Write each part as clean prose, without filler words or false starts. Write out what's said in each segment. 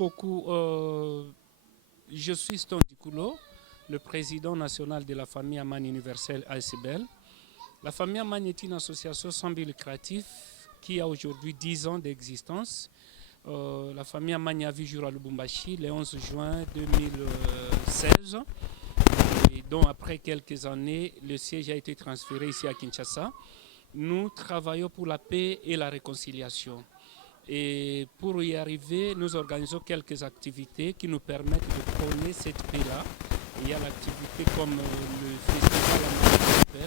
beaucoup. Je suis Ston Dikoulo, le président national de la famille Amani Universelle ASBL. La famille Amani est une association sans but lucratif qui a aujourd'hui 10 ans d'existence. La famille Amani a vu jour à Lubumbashi le 11 juin 2016. Et donc après quelques années, le siège a été transféré ici à Kinshasa. Nous travaillons pour la paix et la réconciliation. Et pour y arriver, nous organisons quelques activités qui nous permettent de prôner cette paix-là. Il y a l'activité comme le festival Amani,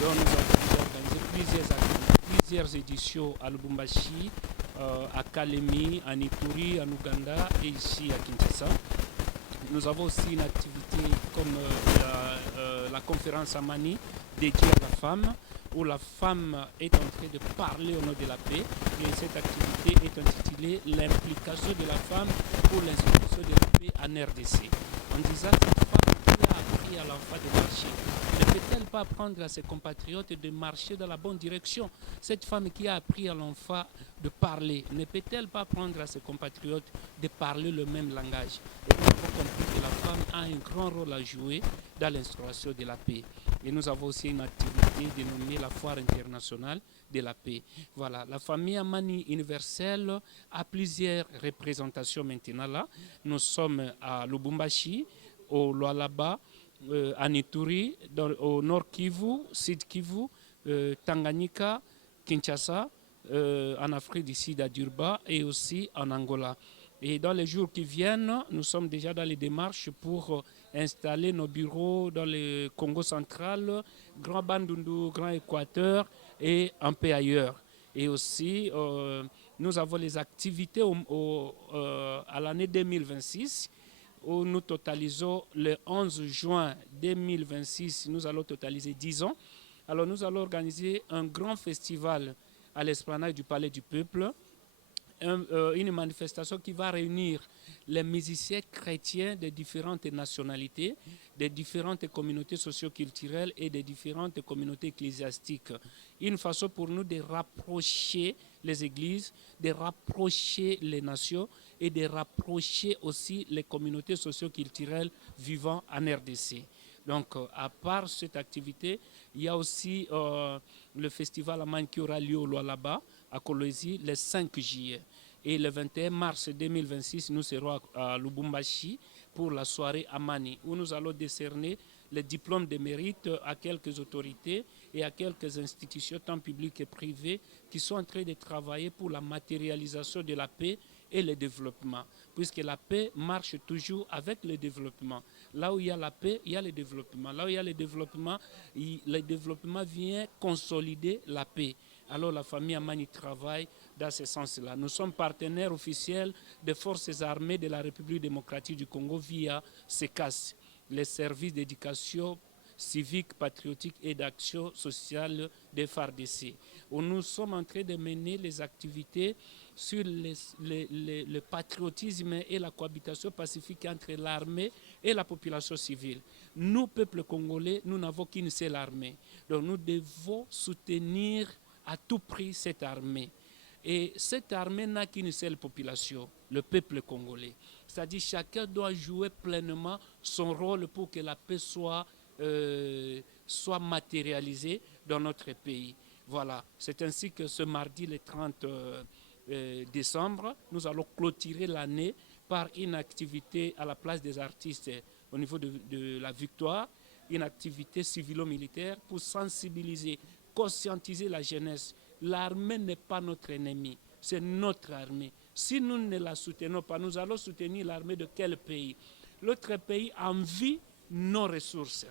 dont nous avons organisé plusieurs éditions à Lubumbashi, à Kalemi, à Ituri, en Ouganda et ici à Kinshasa. Nous avons aussi une activité comme la conférence Amani dédiée à la femme, où la femme est en train de parler au nom de la paix. Et cette activité est intitulée l'implication de la femme pour l'institution de la paix en RDC. En disant cette femme qui a appris à l'enfant de marcher, ne peut-elle pas apprendre à ses compatriotes de marcher dans la bonne direction? Cette femme qui a appris à l'enfant de parler, ne peut-elle pas apprendre à ses compatriotes de parler le même langage? Et nous avons compris que la femme a un grand rôle à jouer dans l'instauration de la paix. Et nous avons aussi une activité dénommée la Foire internationale de la paix. Voilà, la famille Amani Universelle a plusieurs représentations maintenant là. Nous sommes à Lubumbashi, au Lualaba, à Ituri, au Nord Kivu, Sud Kivu, Tanganyika, Kinshasa, en Afrique du Sud à Durban et aussi en Angola. Et dans les jours qui viennent, nous sommes déjà dans les démarches pour installer nos bureaux dans le Congo central, Grand Bandundu, Grand Équateur et un peu ailleurs. Et aussi, nous avons les activités à l'année 2026 où nous totalisons le 11 juin 2026, nous allons totaliser 10 ans. Alors nous allons organiser un grand festival à l'esplanade du Palais du Peuple, une manifestation qui va réunir les musiciens chrétiens de différentes nationalités, des différentes communautés socio-culturelles et des différentes communautés ecclésiastiques. Une façon pour nous de rapprocher les églises, de rapprocher les nations et de rapprocher aussi les communautés socio-culturelles vivant en RDC. Donc, à part cette activité, il y a aussi le festival Amani qui aura lieu au Lualaba, à Kolwezi, le 5 juillet. Et le 21 mars 2026, nous serons à Lubumbashi pour la soirée Amani, où nous allons décerner les diplômes de mérite à quelques autorités et à quelques institutions, tant publiques que privées, qui sont en train de travailler pour la matérialisation de la paix et le développement. Puisque la paix marche toujours avec le développement. Là où il y a la paix, il y a le développement. Là où il y a le développement vient consolider la paix. Alors la famille Amani travaille dans ce sens-là. Nous sommes partenaires officiels des forces armées de la République démocratique du Congo via SECAS, les services d'éducation civique, patriotique et d'action sociale des FARDC, où nous sommes en train de mener les activités sur le patriotisme et la cohabitation pacifique entre l'armée et la population civile. Nous, peuple congolais, nous n'avons qu'une seule armée. Donc nous devons soutenir à tout prix cette armée. Et cette armée n'a qu'une seule population, le peuple congolais. C'est-à-dire que chacun doit jouer pleinement son rôle pour que la paix soit matérialisée dans notre pays. Voilà, c'est ainsi que ce mardi, le 30 décembre, nous allons clôturer l'année par une activité à la place des artistes au niveau de la Victoire, une activité civilo-militaire pour sensibiliser, conscientiser la jeunesse. L'armée n'est pas notre ennemi, c'est notre armée. Si nous ne la soutenons pas, nous allons soutenir l'armée de quel pays? L'autre pays envie nos ressources.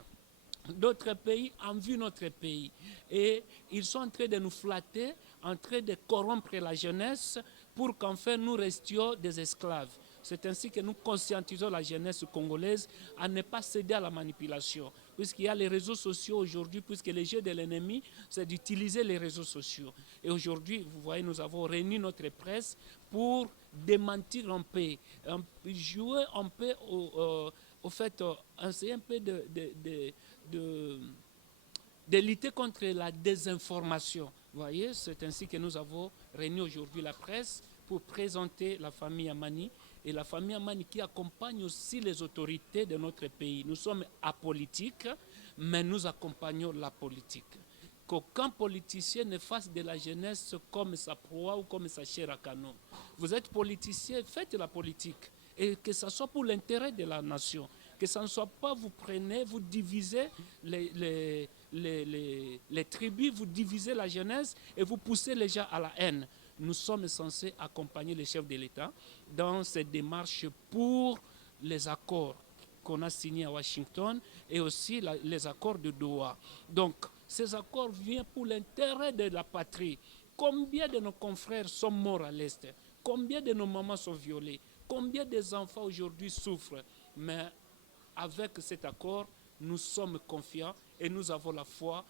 D'autres pays envient notre pays. Et ils sont en train de nous flatter, en train de corrompre la jeunesse pour qu'enfin nous restions des esclaves. C'est ainsi que nous conscientisons la jeunesse congolaise à ne pas céder à la manipulation. Puisqu'il y a les réseaux sociaux aujourd'hui, puisque le jeu de l'ennemi, c'est d'utiliser les réseaux sociaux. Et aujourd'hui, vous voyez, nous avons réuni notre presse pour démentir en paix, jouer en paix au fait, essayer un peu de lutter contre la désinformation. Vous voyez, c'est ainsi que nous avons réuni aujourd'hui la presse pour présenter la famille Amani et la famille Amani qui accompagne aussi les autorités de notre pays. Nous sommes apolitiques, mais nous accompagnons la politique. Qu'aucun politicien ne fasse de la jeunesse comme sa proie ou comme sa chair à canon. Vous êtes politicien, faites la politique. Et que ce soit pour l'intérêt de la nation. Que ce ne soit pas, vous prenez, vous divisez les tribus, vous divisez la jeunesse et vous poussez les gens à la haine. Nous sommes censés accompagner les chefs de l'État dans cette démarche pour les accords qu'on a signés à Washington et aussi les accords de Doha. Donc, ces accords viennent pour l'intérêt de la patrie. Combien de nos confrères sont morts à l'Est? Combien de nos mamans sont violées? Combien des enfants aujourd'hui souffrent? Mais avec cet accord, nous sommes confiants et nous avons la foi